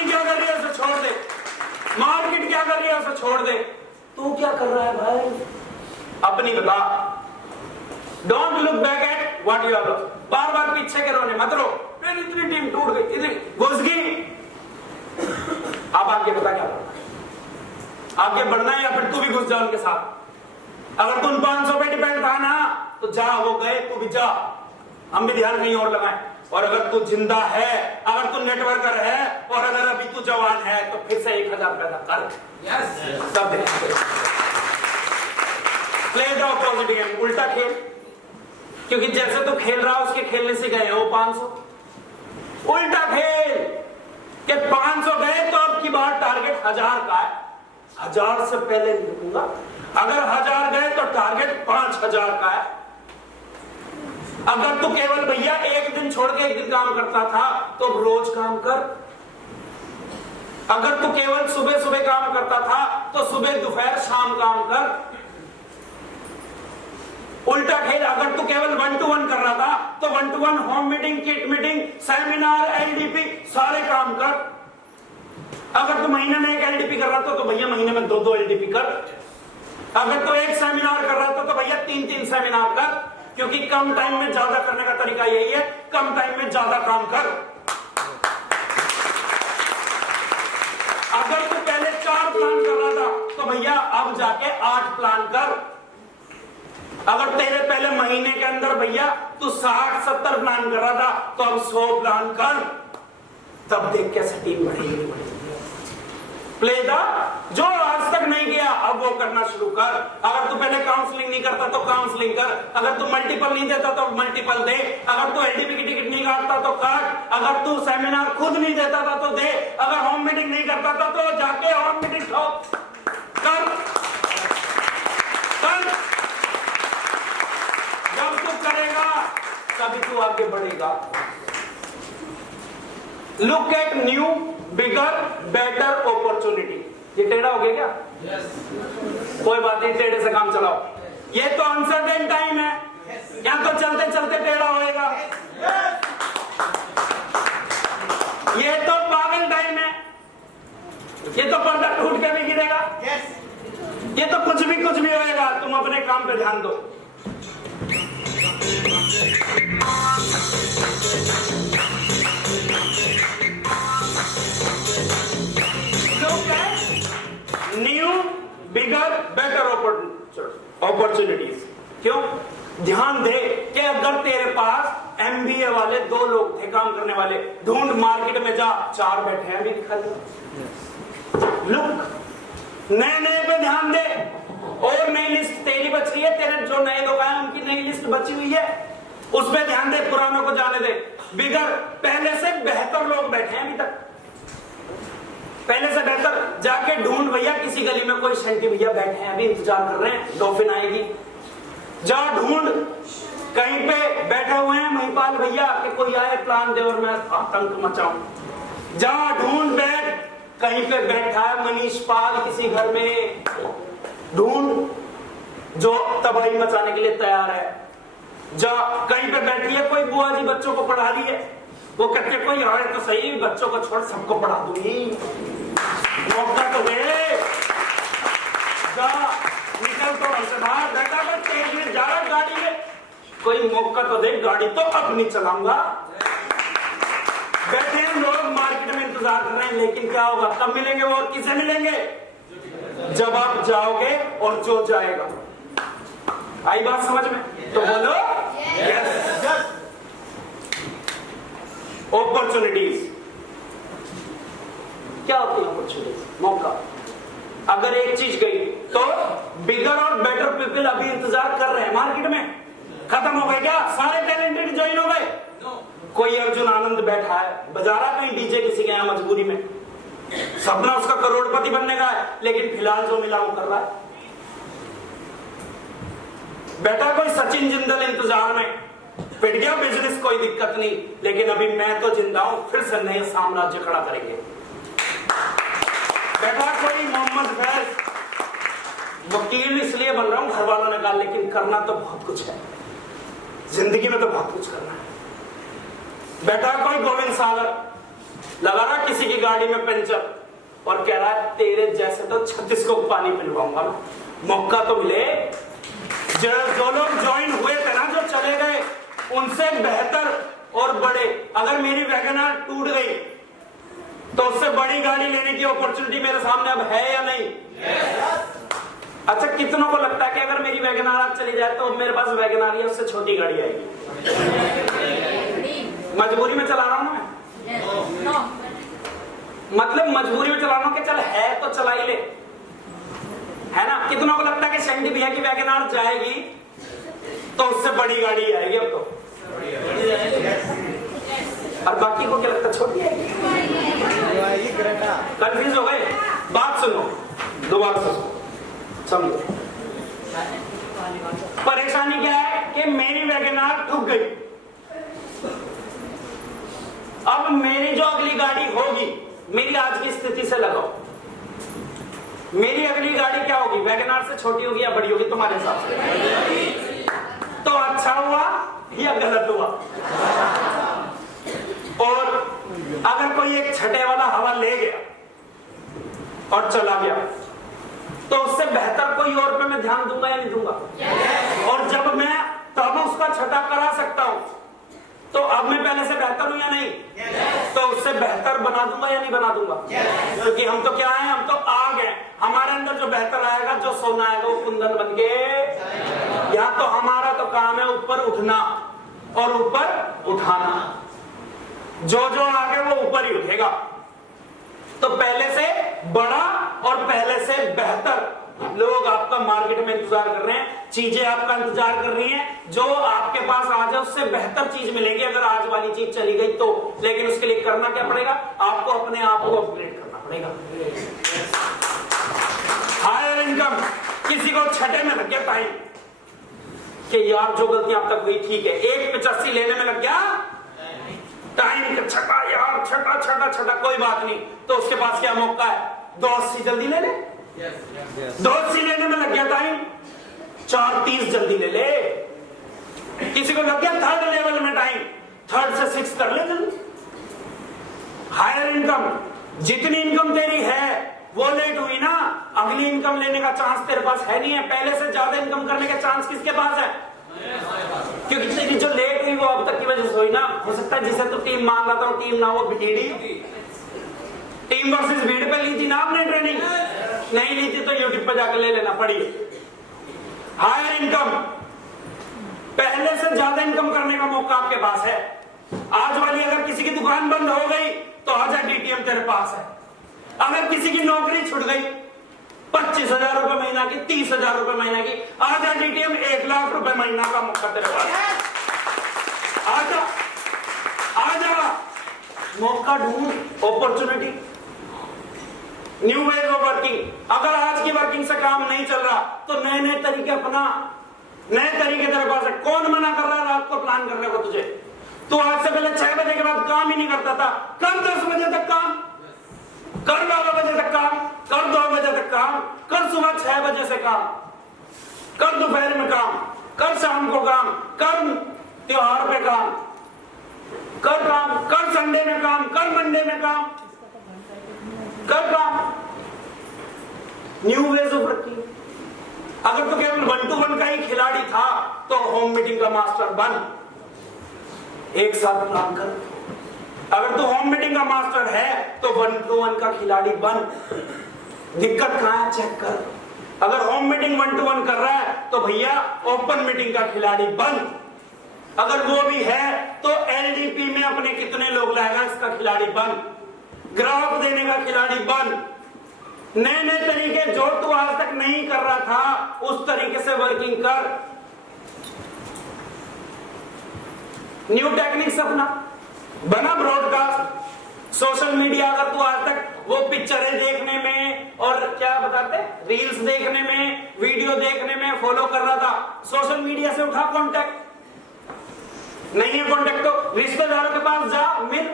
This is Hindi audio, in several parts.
कंपनी क्या कर रही है उसे छोड़ दे, मार्केट क्या कर रही है उसे छोड़ दे, तू क्या कर रहा है भाई अपनी बता। Don't look back at what you have lost. बार बार पीछे के रोने मत रो, मेरी इतनी टीम टूट गई, इतनी घुस गई। अब आगे बता क्या करना, आगे बढ़ना है या फिर तू भी घुस जा उनके साथ। अगर तुम 500 पे डिपेंड था ना तो जा, वो गए तू भी जा, हम भी ध्यान कहीं और लगाएं। और अगर तू जिंदा है, अगर तू नेटवर्कर है और अगर अभी तू जवान है तो फिर से 1000 पैदा कर। यस सब प्ले द ऑपोजिट गेम, उल्टा खेल, क्योंकि जैसे तू खेल रहा उसके खेलने से गए वो 500। उल्टा खेल कि 500 गए तो अब की बार टारगेट 1000 का है, 1000 से पहले नहीं रुकूंगा। अगर 1000 गए तो टारगेट 5000 का है। अगर तू केवल भैया एक दिन छोड़ के एक दिन काम करता था तो रोज काम कर। अगर तू केवल सुबह सुबह काम करता था तो सुबह दोपहर शाम काम कर। उल्टा खेल, अगर तू केवल 1 to 1 कर रहा था तो 1 to 1 home meeting, kit meeting, seminar, LDP सारे काम कर। अगर तू महीने में एक एलडीपी कर रहा था तो भैया महीने में 2-2 एलडीपी कर। अगर तू एक सेमिनार कर रहा था तो भैया 3-3 सेमिनार कर, क्योंकि कम टाइम में ज्यादा करने का तरीका यही है, कम टाइम में ज्यादा काम कर। अगर तू पहले 4 प्लान कर रहा था तो भैया अब जाके 8 प्लान कर। अगर तेरे पहले महीने के अंदर भैया तू 60-70 प्लान कर रहा था तो अब 100 प्लान कर, तब देख कैसे टीम बढ़ेगी। प्ले द, जो आज तक नहीं किया अब वो करना शुरू कर। अगर तू पहले काउंसलिंग नहीं करता तो काउंसलिंग कर। अगर तू मल्टीपल नहीं देता तो मल्टीपल दे। अगर तू एलडीपी की टिकट नहीं काटता तो काट। अगर तू सेमिनार खुद नहीं देता था तो दे। अगर होम मीटिंग नहीं करता था तो जाके होम मीटिंग कर। जब तू करेगा तभी तू आगे बढ़ेगा। Look at new bigger better opportunity. ये टेढ़ा हो गया क्या? yes. कोई बात नहीं, टेढ़े से काम चलाओ। ये तो अनसर्टेन टाइम है, या तो चलते चलते टेढ़ा होएगा। yes. ये तो पागल टाइम है, ये तो पर्दा टूट के भी गिरेगा। yes. ये तो कुछ भी होएगा। तुम अपने काम पे ध्यान दो। New bigger better opportunities. क्यों? ध्यान दे कि अगर तेरे पास एमबीए वाले 2 लोग थे काम करने वाले, ढूंढ मार्केट में जा, 4 बैठे हैं अभी दिखा दे। लुक, नए पे ध्यान दे। और नई लिस्ट तेरी बच रही है, तेरे जो नए लोग आए उनकी नई लिस्ट बची हुई है, उस पे ध्यान दे, पुरानों को जाने दे। बिगर, पहले से बेहतर लोग बैठे हैं अभी तक, पहले से बेहतर। जाके ढूंढ भैया, किसी गली में कोई शंटी भैया बैठे हैं अभी इंतजार कर रहे हैं, डॉल्फिन आएगी। जा ढूंढ, कहीं पे बैठे हुए हैं महिपाल भैया कि कोई आए प्लान दे और मैं आतंक मचाऊं। जा ढूंढ, बैठ, कहीं पे बैठा है मनीष पाल किसी घर में, ढूंढ जो तबाही मचाने के लिए तैयार है। जा, कहीं पे बैठी है कोई बुआ जी बच्चों को पढ़ा रही है, वो कहते कोई आए तो सही, बच्चों को छोड़ सबको पढ़ा दूंगी, मौका तो दे। जा, निकल तो हमसे बाहर, बैठा मैं तेज में जा रहा गाड़ी में, कोई मौका तो दे, गाड़ी तो अब नहीं चलाऊंगा। बैठे हैं लोग मार्केट में इंतजार कर रहे हैं, लेकिन क्या होगा? कब मिलेंगे वो और किसे मिलेंगे? जब आप जाओगे और जो जाएगा। आई बात समझ में? तो बोलो यस। अपॉर्चुनिटीज क्या होती है? अपॉर्चुनिटीज, मौका। अगर एक चीज गई तो बिगर और बेटर पीपल अभी इंतजार कर रहे हैं मार्केट में। खत्म हो गए क्या? सारे टैलेंटेड ज्वाइन हो गए? कोई अर्जुन आनंद बैठा है, बजा रहा कहीं डीजे किसी के यहाँ मजबूरी में, सपना उसका करोड़पति बनने का है, लेकिन फिलहाल जो मिला वो कर रहा है। बैठा कोई सचिन जिंदल इंतजार में, पिट गया बिजनेस, कोई दिक्कत नहीं, लेकिन अभी मैं तो जिंदा हूं, फिर से नए साम्राज्य खड़ा करेंगे। बैठा कोई मोहम्मद फैज, वकील इसलिए बन रहा हूं घर वालों ने कहा, लेकिन करना तो बहुत कुछ है जिंदगी में, तो बहुत कुछ करना है। बैठा कोई गोविंद सागर, लगा रहा किसी की गाड़ी में पंचर और कह रहा है तेरे जैसे तो 36 को पानी पिलवाऊंगा। मौका तो मिले। जो लोग ज्वाइन हुए थे ना, जो चले गए, उनसे बेहतर और बड़े, अगर मेरी वैगनआर टूट गई तो उससे बड़ी गाड़ी लेने की अपॉर्चुनिटी मेरे सामने अब है या नहीं? अच्छा, कितनों को लगता है कि अगर मेरी वैगनआर आज चली जाए तो मेरे पास वैगनआर है, उससे छोटी गाड़ी आएगी? मजबूरी में चला रहा हूं मैं, मतलब मजबूरी में चला रहा हूं कि चल है तो चला ही ले, है ना? कितनों को लगता है कि शंडी भैया की वैगनआर जाएगी तो उससे बड़ी गाड़ी आएगी अब तो, और बाकी को क्या लगता, छोटी आएगी? कंफ्यूज हो गए? बात सुनो, दोबारा से समझो। परेशानी क्या है कि मेरी वैगनआर ठुक गई। अब मेरी जो अगली गाड़ी होगी, मेरी आज की स्थिति से लगाओ, मेरी अगली गाड़ी क्या होगी? वैगनआर से छोटी होगी या बड़ी होगी तुम्हारे हिसाब से? तो अच्छा हुआ या गलत हुआ? और अगर कोई एक छठे वाला हवा ले गया और चला गया तो उससे बेहतर कोई और पे मैं ध्यान दूंगा या नहीं दूंगा? और जब मैं तब उसका छठा करा सकता हूं तो अब मैं पहले से बेहतर हूं या नहीं? तो उससे बेहतर बना दूंगा या नहीं बना दूंगा? क्योंकि हम तो क्या है, हम तो आग हैं। हमारे अंदर जो बेहतर आएगा, जो सोना आएगा, वो कुंदन बन के, या तो हमारा तो काम है ऊपर उठना और ऊपर उठाना। जो जो आगे वो ऊपर ही उठेगा। तो पहले से बड़ा और पहले से बेहतर लोग आपका मार्केट में इंतजार कर रहे हैं, चीजें आपका इंतजार कर रही हैं। जो आपके पास आ जाए उससे बेहतर चीज मिलेगी अगर आज वाली चीज चली गई तो। लेकिन उसके लिए करना क्या पड़ेगा? आपको अपने आप को अपग्रेड करना पड़ेगा। हायर इनकम, किसी को छठे में लग गया टाइम कि यार जो गलती अब तक हुई ठीक है, 1.85 लेने में लग गया टाइम का छठा, यार छठा छठा छठा, कोई बात नहीं। तो उसके पास क्या मौका है? 2.80 जल्दी ले ले। 2.80 लेने में लग गया टाइम, 4.30 जल्दी ले ले। किसी को लग गया थर्ड लेवल में टाइम, 3rd से 6th कर ले जल्दी। हायर इनकम, जितनी इनकम तेरी है वो लेट हुई ना, अगली इनकम लेने का चांस तेरे पास है नहीं है। पहले से ज्यादा इनकम करने का चांस किसके पास है? क्योंकि तेरी जो लेट हुई वो अब तक की वजह से हुई ना। हो सकता है जिसे तो टीम मान रहा था, टीम ना हो भीड़, टीम वर्सेस भीड़ पे ली थी ना आपने ट्रेनिंग? नहीं ली थी तो यूट्यूब पे जाकर ले लेना पड़ी। हायर इनकम, पहले से ज्यादा इनकम करने का मौका आपके पास है। आज वाली अगर किसी की दुकान बंद हो गई तो आजा डीटीएम तेरे पास है। अगर किसी की नौकरी छूट गई 25,000 रुपए महीना की, 30,000 रुपए महीना की, आजा डीटीएम 1 लाख रुपए महीना का मौका तेरे पास। आजा आजा, मौका ढूंढ, opportunity, new ways of working. अगर आज की वर्किंग से काम नहीं चल रहा तो नए नए तरीके अपना, नए तरीके तेरे पास है। कौन मना कर रहा है रात को प्लान करने को तुझे? तू आज से पहले 6 बजे के बाद काम ही नहीं करता था, कर 10 बजे तक काम, कर 12 बजे तक काम, कर 2 बजे तक काम, कर सुबह 6 बजे से काम, कर दोपहर में काम, कर शाम को काम, कर त्योहार पे काम, कर संडे में काम, कर मंडे में काम, कर काम। New ways of working. अगर तो केवल 1 to 1 का ही खिलाड़ी था तो होम मीटिंग का मास्टर बन, एक साथ प्लान कर। अगर तू होम मीटिंग का मास्टर है तो 1 to 1 का खिलाड़ी बन। दिक्कत कहां है चेक कर। अगर होम मीटिंग 1 to 1 कर रहा है तो भैया ओपन मीटिंग का खिलाड़ी बन। अगर वो भी है तो एलडीपी में अपने कितने लोग लाएगा इसका खिलाड़ी बन। ग्राफ देने का खिलाड़ी बन। नए नए तरीके जो तू आज तक नहीं कर रहा था उस तरीके से वर्किंग कर। न्यू टेक्निक्स अपना, बना ब्रॉडकास्ट, सोशल मीडिया। अगर तू आज तक वो पिक्चरें देखने में और क्या बताते रील्स देखने में, वीडियो देखने में फॉलो कर रहा था, सोशल मीडिया से उठा कांटेक्ट। नहीं है कांटेक्ट तो रिश्तेदारों के पास जा, मिल,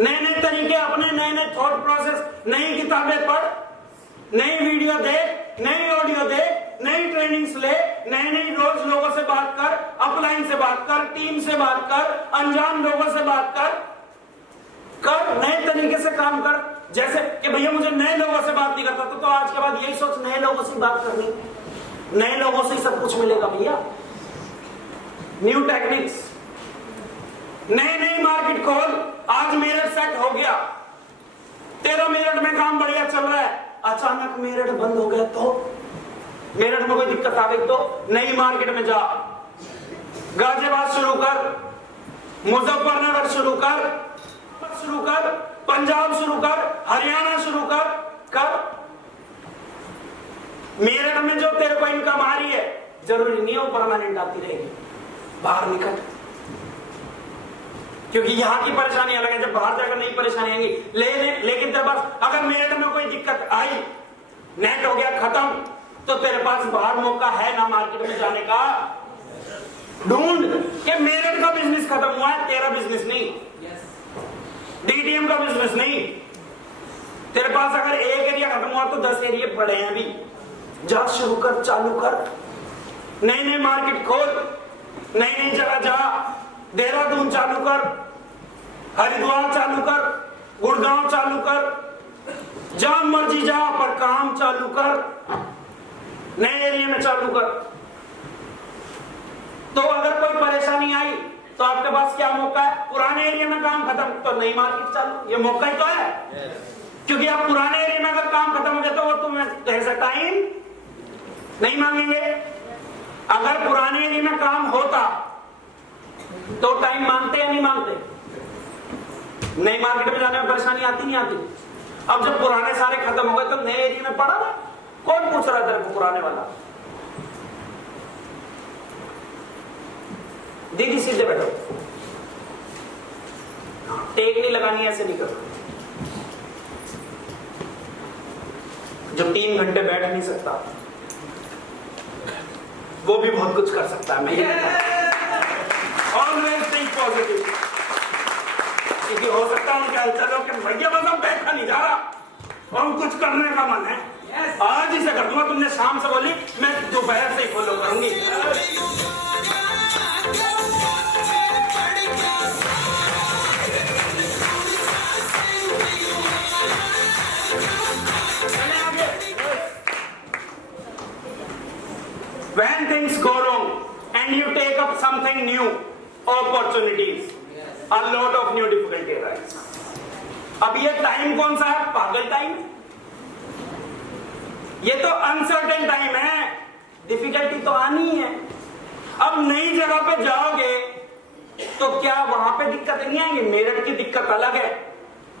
नए नए तरीके अपने, नए नए थॉट प्रोसेस, नई किताबें पढ़, नई वीडियो देख, नई ऑडियो देख, नई ट्रेनिंग्स ले, नए नए रोज लोगों से बात कर, अपलाइन से बात कर, टीम से बात कर, अनजान लोगों से बात कर काम कर, जैसे कि भैया मुझे नए लोगों से बात नहीं करता तो आज के बाद यही सोच नए लोगों से बात करनी, नए लोगों से ही सब कुछ मिलेगा भैया। न्यू टेक्निक्स, नई मार्केट खोल। आज मेरठ सेट हो गया, तेरा मेरठ में काम बढ़िया चल रहा है, अचानक मेरठ बंद हो गया तो मेरठ में कोई दिक्कत आ गई तो नई मार्केट में जा, गाजियाबाद शुरू कर, मुजफ्फरनगर शुरू कर, पंजाब शुरू कर, हरियाणा शुरू कर। मेरठ में जो तेरे को इनकम आ रही है जरूरी नहीं है वो परमानेंट आती रहेगी, बाहर निकल, क्योंकि यहां की परेशानी अलग है, जब बाहर जाकर नई परेशानी आएंगी। लेकिन तेरे पास अगर मेरठ में कोई दिक्कत आई, नेट हो गया खत्म, तो तेरे पास बाहर मौका है ना मार्केट में जाने का। ढूंढ के मेरठ का बिजनेस खत्म हुआ है, तेरा बिजनेस नहीं, डीटीएम का बिजनेस नहीं। तेरे पास अगर एक एरिया खत्म हुआ तो 10 एरिया पड़े हैं अभी, जा शुरू कर, चालू कर, नई मार्केट खोल, नई जगह जा, देहरादून चालू कर, हरिद्वार चालू कर, गुड़गांव चालू कर, जहां मर्जी जा पर काम चालू कर, नए एरिया में चालू कर। तो अगर कोई परेशानी आई तो आपके पास क्या मौका है, पुराने एरिया में काम खत्म तो नई मार्केट चालू, ये मौका ही तो है। क्योंकि आप पुराने एरिया में अगर काम खत्म हो गया तो वो तुम्हें ऐसा टाइम नहीं मांगेंगे। अगर पुराने एरिया में काम होता तो टाइम मांगते या नहीं मांगते? नई मार्केट में जाने में परेशानी आती नहीं आती? अब जब पुराने सारे खत्म हो गए तो नए एरिया में पड़ा ना, कौन पूछ रहा था पुराने वाला? दीदी सीधे बैठो, टेक नहीं लगानी, ऐसे नहीं करो। जो 3 घंटे बैठ नहीं सकता वो भी बहुत कुछ कर सकता है। मैं ऑलवेज थिंक पॉजिटिव, क्योंकि हो सकता है उनके हलचल हो कि भैया बस हम बैठा नहीं जा रहा और कुछ करने का मन है, आज ही से कर दूंगा। तुमने शाम से बोली, मैं दोपहर से ही फॉलो करूंगी। When things go wrong and you take up something new, opportunities, a lot of new difficulty arise. अब ये टाइम कौन सा है? पागल टाइम। ये तो अनसर्टेन टाइम है, डिफिकल्टी तो आनी है। अब नई जगह पे जाओगे तो क्या वहां पे दिक्कत नहीं आएंगी? मेरठ की दिक्कत अलग है,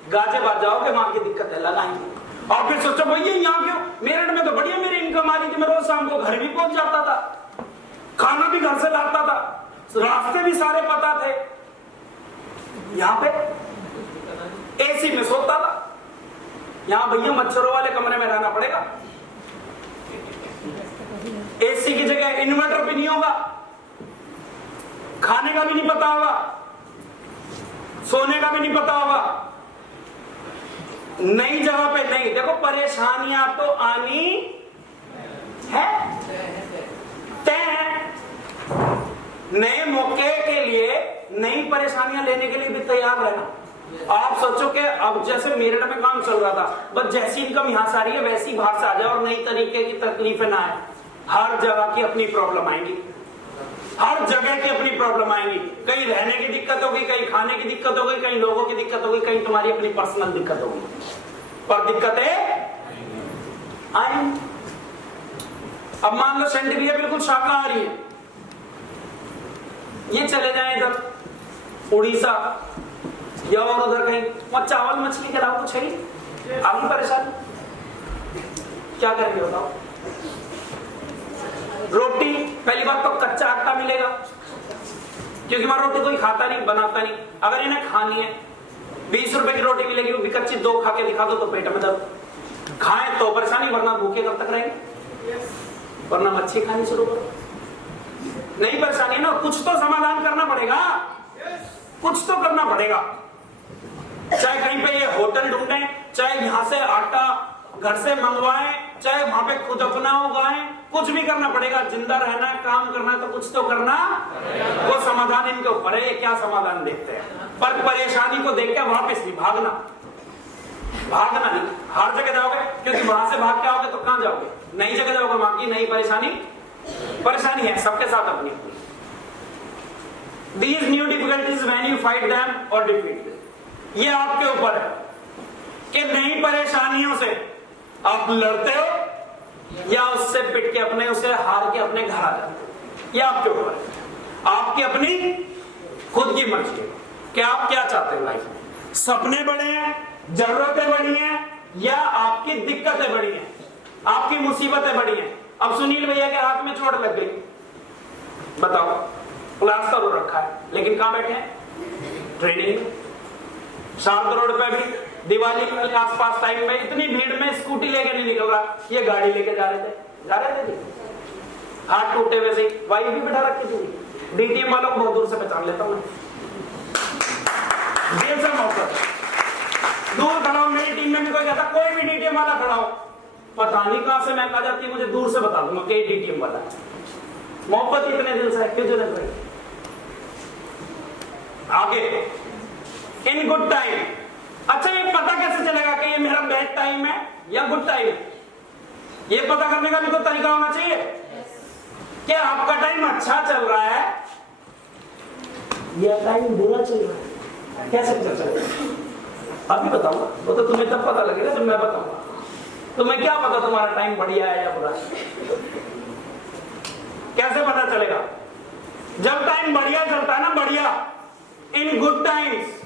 गाजियाबाद जाओगे वहां की दिक्कत अलग आएंगी। और फिर सोचो भैया यहाँ क्यों, मेरठ में तो बढ़िया मेरी इनकम आ रही थी, मैं रोज शाम को घर भी पहुंच जाता था, खाना भी घर से लाता था, रास्ते भी सारे पता थे। यहाँ पे एसी में सोता था, यहाँ भैया मच्छरों वाले कमरे में रहना पड़ेगा। एसी की जगह इन्वर्टर भी नहीं होगा, खाने का भी नहीं पता होगा, सोने का भी नहीं पता होगा। नई जगह पे नहीं, देखो परेशानियां तो आनी है, नए मौके के लिए नई परेशानियां लेने के लिए भी तैयार रहना। आप सोचो कि अब जैसे मेरठ में काम चल रहा था, बस जैसी इनकम यहां से आ रही है वैसी बाहर से आ जाए और नई तरीके की तकलीफें ना आए। हर जगह की अपनी प्रॉब्लम आएंगी, हर जगह की अपनी प्रॉब्लम आएंगी। कहीं रहने की दिक्कत होगी, कहीं खाने की दिक्कत होगी, कहीं लोगों की दिक्कत होगी, कहीं तुम्हारी अपनी पर्सनल दिक्कत होगी, पर दिक्कतें आएंगी। अब मान लो सेंट भी है, बिल्कुल शाकाहारी है, ये चले जाए इधर उड़ीसा या और उधर कहीं, वहां चावल मछली के अलावा कुछ है ही, आगे परेशान क्या करेंगे बताओ? रोटी पहली बात तो कच्चा आटा मिलेगा, क्योंकि वहां रोटी कोई खाता नहीं, बनाता नहीं। अगर इन्हें खानी है 20 रुपए की रोटी मिलेगी, वो भी कच्ची, 2 खा के दिखा दो तो पेट में दर्द। खाएं तो परेशानी, वरना भूखे कब तक रहेंगे? वरना मच्छी खानी शुरू करो, नहीं परेशानी ना। कुछ तो समाधान करना पड़ेगा, कुछ तो करना पड़ेगा। चाहे कहीं पे ये होटल ढूंढें, चाहे यहां से आटा घर से मंगवाएं, चाहे वहां पे खुद अपना उगाएं, कुछ भी करना पड़ेगा। जिंदा रहना है, काम करना है तो कुछ तो करना। वो समाधान इनके ऊपर है, क्या समाधान देखते हैं। पर परेशानी को देख के वापस नहीं भागना, भागना नहीं, हर जगह जाओगे, क्योंकि वहां से भाग के आओगे तो कहां जाओगे, नई जगह जाओगे, वहां की नई परेशानी है सबके साथ अपनी। These new difficulties when you fight them or defeat them, ये आपके ऊपर है कि नई परेशानियों से आप लड़ते हो या उससे पिट के अपने उसे हार के अपने घर आ जाते हो, ये आपके ऊपर है। आपकी अपनी खुद की मर्जी है कि आप क्या चाहते हो लाइफ में। सपने बड़े हैं, जरूरतें बड़ी हैं, या आपकी दिक्कतें बड़ी हैं, आपकी मुसीबतें बड़ी हैं। अब सुनील भैया के हाथ में चोट लग गई, बताओ, प्लास्टर हो रखा है, लेकिन कहां बैठे हैं, ट्रेनिंग में। शाम रोड पे भी दिवाली के आसपास टाइम में इतनी भीड़ में स्कूटी लेके नहीं निकल रहा, ये गाड़ी लेके जा रहे थे हाथ टूटे वैसे ही, वाइफ भी बिठा रखी थी। डीटीएम वालों को बहुत दूर से पहचान लेता हूं, जेल से मौका दूर खड़ा हूं, मेरी टीम में भी कोई कहता कोई भी डीटीएम वाला खड़ा हो, पता नहीं कहां से मैं कहा जाती है, मुझे दूर से बता दूंगा कि डीटीएम वाला। मोहब्बत इतने दिल से है, क्यों जरूरत है। आगे इन गुड टाइम, अच्छा ये पता कैसे चलेगा कि ये मेरा बैड टाइम है या गुड टाइम है, ये पता करने का भी तो तरीका होना चाहिए। क्या आपका टाइम अच्छा चल रहा है या टाइम बुरा चल रहा है, कैसे पता चलेगा, अभी बताऊंगा, वो तो तुम्हें तब पता लगेगा जब मैं बताऊंगा। तुम्हें क्या पता तुम्हारा टाइम बढ़िया है या बुरा है, कैसे पता चलेगा। जब टाइम बढ़िया चलता है ना, बढ़िया, in good times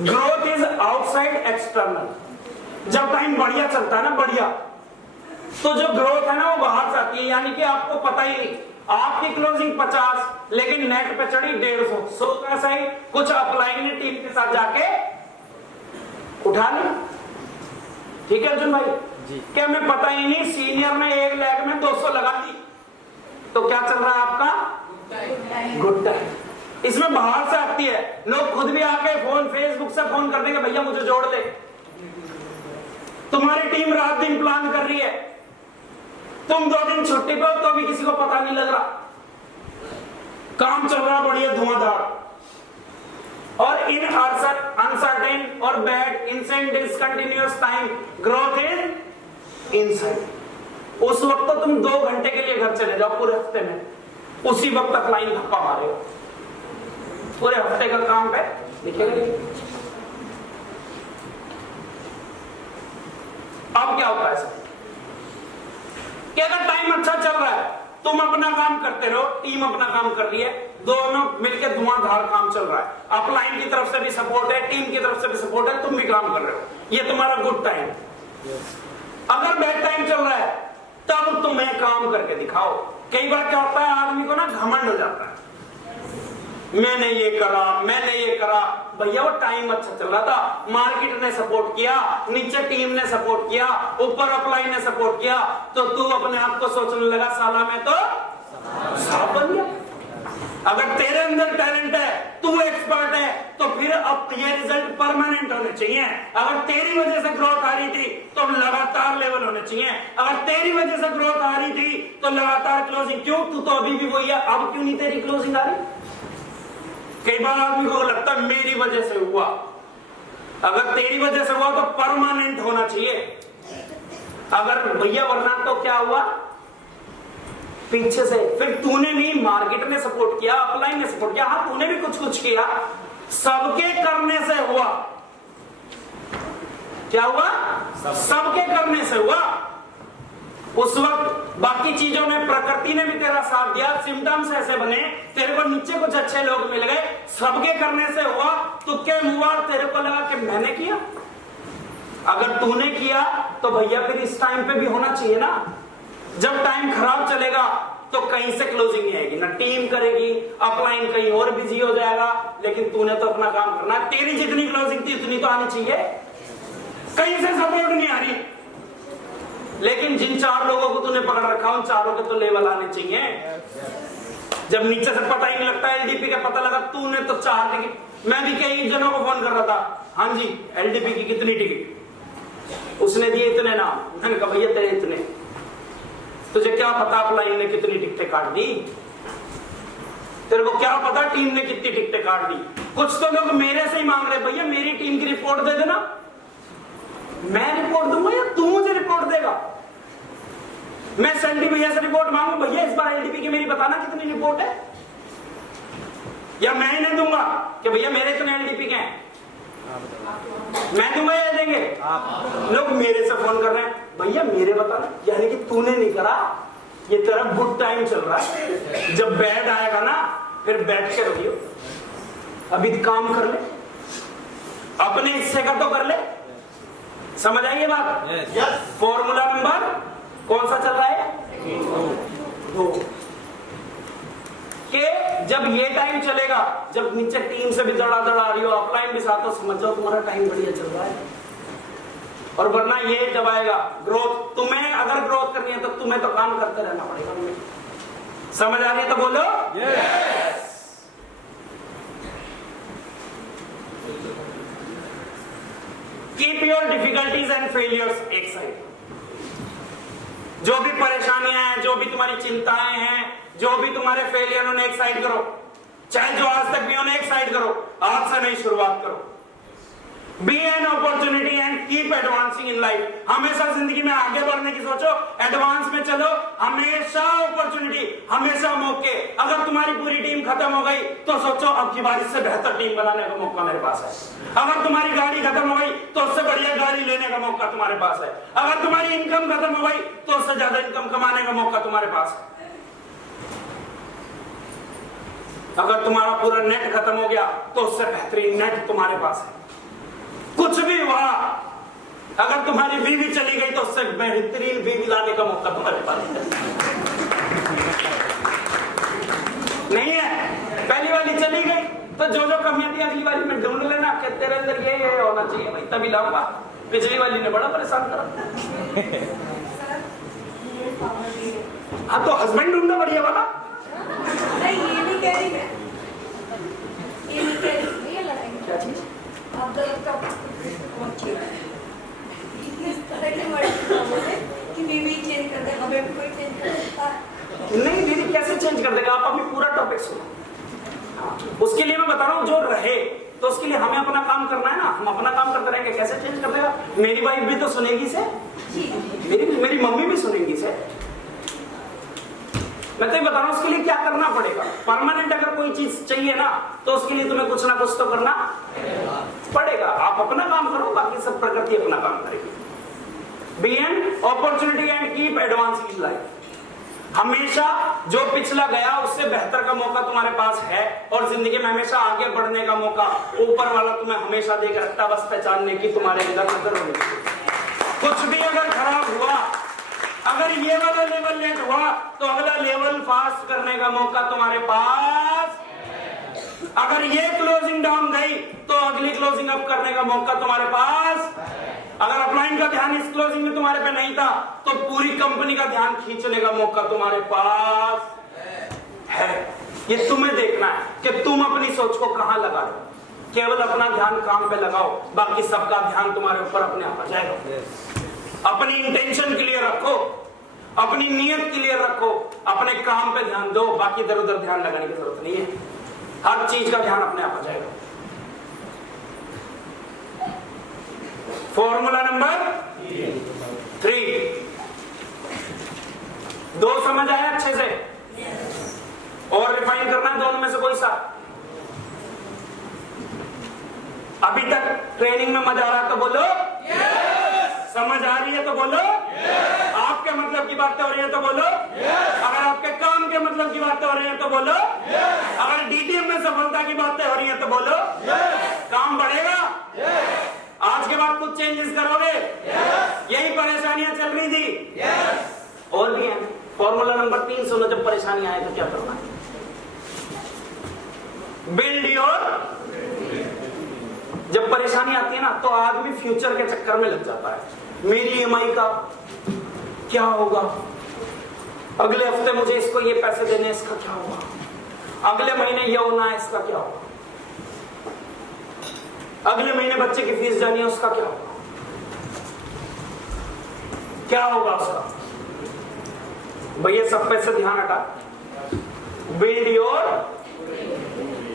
growth is outside external. जब टाइम बढ़िया चलता है ना, बढ़िया, तो जो ग्रोथ है ना वो बाहर से आती है, यानी कि आपको पता ही नहीं, आपकी क्लोजिंग 50 लेकिन नेट पे चढ़ी 150, सो कैसा ही कुछ अपलाइन ने टीम के साथ जाके उठा ली। ठीक है अर्जुन भाई जी, क्या हमें पता ही नहीं, सीनियर ने एक लेग में 200 लगा दी, तो क्या चल रहा है आपका गुड टाइम। इसमें बाहर से आती है, लोग खुद भी आके फोन, फेसबुक से फोन कर देंगे, भैया मुझे जोड़ दे। तुम्हारी टीम रात दिन प्लान कर रही है, तुम 2 दिन छुट्टी पे हो तो भी किसी को पता नहीं लग रहा, काम चल रहा बढ़िया धुआंधार। और इन अनसर्टेन और bad innocent discontinuous time growth is inside. उस वक्त तो तुम 2 घंटे के लिए घर चले जाओ पूरे हफ्ते में, उसी वक्त तक लाइन धक्का मारे हो, पूरे हफ्ते का काम पे लिखेंगे। अब क्या होता है सर, कि अगर टाइम अच्छा चल रहा है, तुम अपना काम करते रहो, टीम अपना काम कर रही है, दोनों मिलकर धुआंधार काम चल रहा है, अपलाइन की तरफ से भी सपोर्ट है, टीम की तरफ से भी सपोर्ट है, तुम भी काम कर रहे हो, ये तुम्हारा गुड टाइम। अगर बैड टाइम चल रहा है तब तुम्हें काम करके दिखाओ। कई बार क्या होता है, आदमी को ना घमंड हो जाता है, मैंने ये करा, भैया वो टाइम अच्छा चल रहा था, मार्केट ने सपोर्ट किया, नीचे टीम ने सपोर्ट किया, ऊपर अपलाइन ने सपोर्ट किया, तो तू अपने आप को सोचने लगा साला मैं तो साहब बन गया। अगर तेरे अंदर टैलेंट है, तू एक्सपर्ट है, तो फिर अब ये रिजल्ट परमानेंट होने चाहिए। अगर तेरी वजह से ग्रोथ आ रही थी तो लगातार लेवल होने चाहिए, अगर तेरी वजह से ग्रोथ आ रही थी तो लगातार क्लोजिंग। क्यों, तू तो अभी भी वही है, अब क्यों नहीं तेरी क्लोजिंग आ रही। कई बार आदमी को लगता है मेरी वजह से हुआ, अगर तेरी वजह से हुआ तो परमानेंट होना चाहिए। अगर भैया वरना तो क्या हुआ, पीछे से फिर तूने नहीं, मार्केट ने सपोर्ट किया, अपलाइन ने सपोर्ट किया, हाँ तूने भी कुछ किया, सबके करने से हुआ। क्या हुआ, सबके करने से हुआ। उस वक्त बाकी चीजों ने, प्रकृति ने भी तेरा साथ दिया, सिम्टम्स ऐसे बने, तेरे को नीचे कुछ अच्छे लोग मिल गए, सबके करने से हुआ, तो क्या हुआ, तेरे को लगा कि मैंने किया। अगर तूने किया तो भैया फिर इस टाइम पे भी होना चाहिए ना। जब टाइम खराब चलेगा तो कहीं से क्लोजिंग नहीं आएगी, ना टीम करेगी, अपलाइन कहीं और बिजी हो जाएगा, लेकिन तूने तो अपना काम करना है। तेरी जितनी क्लोजिंग थी उतनी तो आनी चाहिए, कहीं से सपोर्ट नहीं आ रही, लेकिन जिन 4 लोगों को तूने पकड़ रखा उन 4 के तो लेवल आने चाहिए। जब नीचे से पता ही नहीं लगता, एलडीपी का पता लगा, तूने तो 4 टिकट, मैं भी कई जनों को फोन कर रहा था, हाँ जी एलडीपी की कितनी टिकट, उसने दिए इतने नाम, मैंने कहा भैया तेरे इतने, तुझे क्या पता अपलाइन ने कितनी टिकटें काट दी, तेरे को क्या पता टीम ने कितनी टिकटें काट दी। कुछ तो लोग मेरे से ही मांग रहे, भैया मेरी टीम की रिपोर्ट दे देना, मैं रिपोर्ट दूंगा या तू मुझे रिपोर्ट देगा? मैं सैलरी भैया से रिपोर्ट मांगू, भैया इस बार एलडीपी की मेरी बताना कितनी रिपोर्ट है, या मैं इन्हें दूंगा कि भैया मेरे इतने एलडीपी के हैं? मैं दूंगा या देंगे? लोग मेरे से फोन कर रहे हैं, भैया मेरे बताना, यानी कि तूने नहीं करा, ये तेरा गुड टाइम चल रहा है, जब बैड आएगा ना फिर बैठ के रहियो, अभी काम कर ले, अपने हिस्से का तो कर ले। समझ आई ये बात? यस। फॉर्मूला नंबर कौन सा चल रहा है? 2। कि जब ये टाइम चलेगा, जब नीचे टीम से भी दड़ा आ रही हो, अपलाइन भी साथ हो, समझ जाओ तुम्हारा टाइम बढ़िया चल रहा है। और वरना ये जब आएगा ग्रोथ, तुम्हें अगर ग्रोथ करनी है तो तुम्हें तो काम करते रहना पड़ेगा। समझ आ रही है तो बोलो yes. Keep your difficulties and failures एक साइड। जो भी परेशानियां हैं, जो भी तुम्हारी चिंताएं हैं, जो भी तुम्हारे फेलियर, उन्हें एक साइड करो। चाहे जो आज तक भी उन्हें एक साइड करो, आज से नई शुरुआत करो। Be an opportunity and keep advancing in life. हमेशा जिंदगी में आगे बढ़ने की सोचो, एडवांस में चलो, हमेशा अपॉर्चुनिटी, हमेशा मौके। अगर तुम्हारी पूरी टीम खत्म हो गई तो सोचो अब की बार इससे बेहतर टीम बनाने का मौका मेरे पास है। अगर तुम्हारी गाड़ी खत्म हो गई तो उससे बढ़िया गाड़ी लेने का मौका तुम्हारे पास है। अगर तुम्हारी इनकम खत्म हो गई तो उससे ज्यादा इनकम कमाने का मौका तुम्हारे पास है। अगर तुम्हारा पूरा नेट खत्म हो गया तो उससे बेहतरीन नेट तुम्हारे पास है। कुछ भी हुआ, अगर तुम्हारी बीवी चली गई तो उससे बेहतरीन बीवी लाने का मौका तुम्हारे पास है। नहीं है? पहली वाली चली गई तो जो जो कमियां थी अगली वाली में ढूंढ लेना कि तेरे अंदर ये होना चाहिए भाई, तभी लाऊंगा। पिछली वाली ने बड़ा परेशान करा। हाँ तो हस्बैंड ढूंढना बढ़िया वाला। नहीं ये नहीं कह रही मैं, ये नहीं कह रही, ये लड़ाई क्या चीज? आप गलत का पहुंचे इस तरह के वर्ड कि बीवी चेंज कर दे, हमें भी कोई चेंज कर सकता है? नहीं दीदी कैसे चेंज कर देगा? आप अभी पूरा टॉपिक सुनो। उसके लिए मैं बता रहा हूँ जो रहे तो उसके लिए हमें अपना काम करना है ना, हम अपना काम करते रहेंगे। कैसे चेंज कर देगा? मेरी वाइफ भी तो सुनेगी से, मेरी मम्मी भी सुनेगी से। मैं तो ये बता रहा हूं उसके लिए क्या करना पड़ेगा। परमानेंट अगर कोई चीज चाहिए ना तो उसके लिए तुम्हें कुछ ना कुछ तो करना पड़ेगा। आप अपना काम करो, बाकी सब प्रकृति अपना काम करेगी। Be an opportunity and keep advancing in life. हमेशा जो पिछला गया उससे बेहतर का मौका तुम्हारे पास है, और जिंदगी में हमेशा आगे बढ़ने का मौका ऊपर वाला तुम्हें हमेशा देख रखता, बस पहचानने की तुम्हारे अंदर नजर होगी। कुछ भी अगर खराब हुआ, अगर ये वाला लेवल लेट हुआ तो अगला लेवल फास्ट करने का मौका तुम्हारे पास। अगर ये क्लोजिंग डाउन गई तो अगली क्लोजिंग अप करने का मौका तुम्हारे पास। अगर अपलाइन का ध्यान इस क्लोजिंग में तुम्हारे पे नहीं था तो पूरी कंपनी का ध्यान खींचने का मौका तुम्हारे पास है। ये तुम्हें देखना है कि तुम अपनी सोच को कहां लगा रहे हो। केवल अपना ध्यान काम पे लगाओ, बाकी सबका ध्यान तुम्हारे ऊपर अपने आप आ जाएगा। अपनी इंटेंशन क्लियर रखो, अपनी नीयत क्लियर रखो, अपने काम पे ध्यान दो, बाकी इधर उधर ध्यान लगाने की जरूरत नहीं है। हर चीज का ध्यान अपने आप आ जाएगा। Formula number 3। 2 समझ आया अच्छे से? और रिफाइन करना है दोनों में से कोई सा? अभी तक ट्रेनिंग में मजा आ रहा तो बोलो yes! समझ आ रही है तो बोलो yes! आपके मतलब की बातें हो रही है तो बोलो yes! अगर आपके काम के मतलब की बातें हो रही है तो बोलो yes! अगर डीटीएम में सफलता की बातें हो रही है तो बोलो yes! काम बढ़ेगा yes! आज के बाद कुछ चेंजेस करोगे yes! यही परेशानियां चल रही थी yes! और भी है। फॉर्मूला नंबर 3 सुनो, जब परेशानी आए तो क्या करना है? Build your. जब परेशानी आती है ना तो आदमी फ्यूचर के चक्कर में लग जाता है। मेरी ईएमआई का क्या होगा, अगले हफ्ते मुझे इसको ये पैसे देने, इसका क्या होगा, अगले महीने ये होना है, इसका क्या होगा, अगले महीने बच्चे की फीस जानी है, उसका क्या होगा, क्या होगा उसका। भैया सब पे से ध्यान हटा, बिल्ड योर।